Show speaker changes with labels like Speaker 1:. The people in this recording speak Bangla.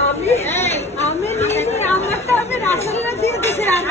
Speaker 1: আমি আমি আমি রাসায়নিক দিয়ে দিছি আর